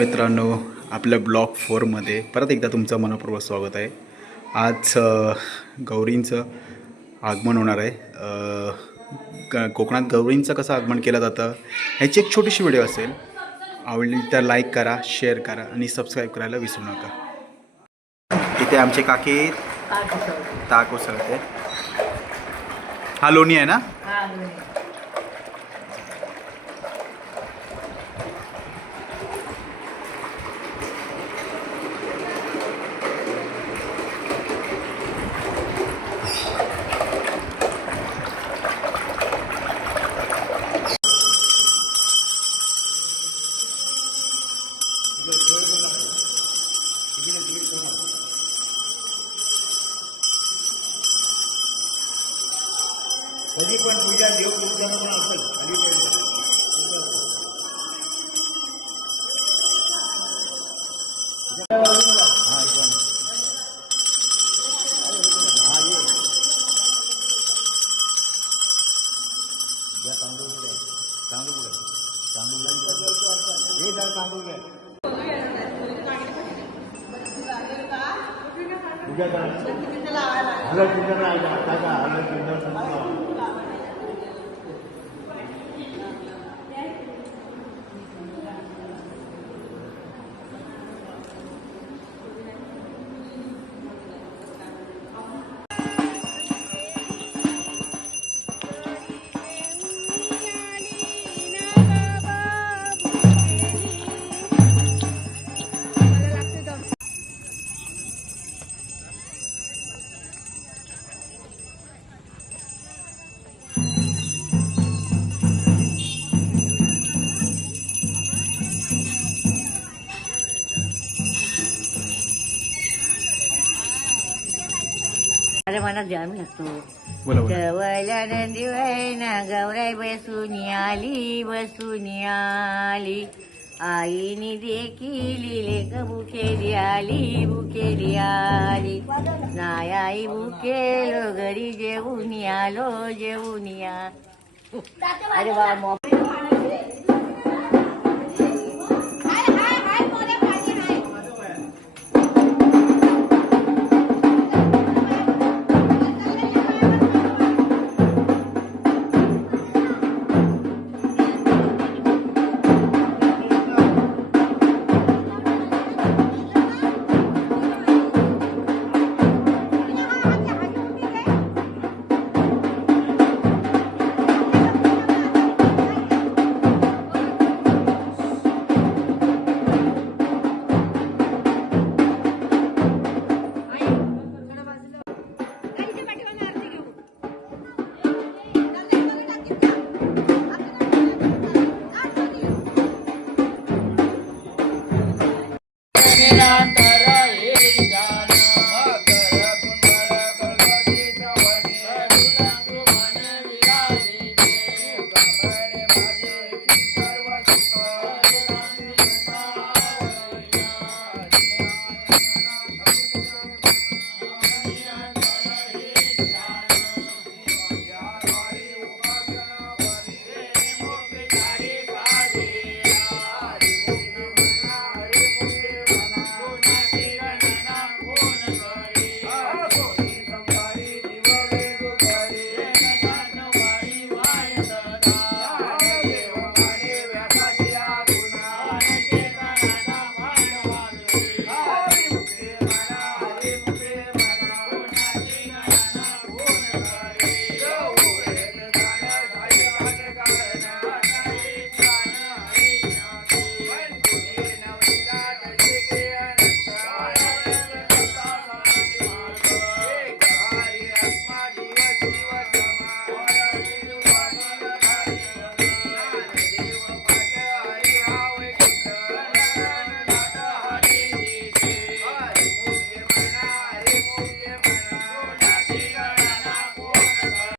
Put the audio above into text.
मित्रांनो आपल्या ब्लॉक फोरमध्ये परत एकदा तुमचं मनपूर्वक स्वागत आहे. आज गौरींचं आगमन होणार आहे. कोकणात गौरींचं कसं आगमन केलं जातं ह्याची एक छोटीशी व्हिडिओ असेल. आवडली तर लाईक करा शेअर करा आणि सबस्क्राईब करायला विसरू नका. इथे आमचे काकी ताक उसळते हा लोणी आहे ना? હજી પણ પૂજા દેવ પૂજાનો પણ આપેલ હજી પણ હા એ પણ હા એ तांदूळ तांदूळ तांदूळ तांदूळ तांदूळ จินตนอะไรเราจินตนาอยากไปหาเราจินตน अरे मला जाम लागतो बोला बोला. जवळल्या नंदी वैना गौराई बसून आली बसून आली. आईने देखील लेख बुकेली आली बुकेली आली. नाय आई बुकेलो घरी जेवून आलो जेवून या अरे वा मो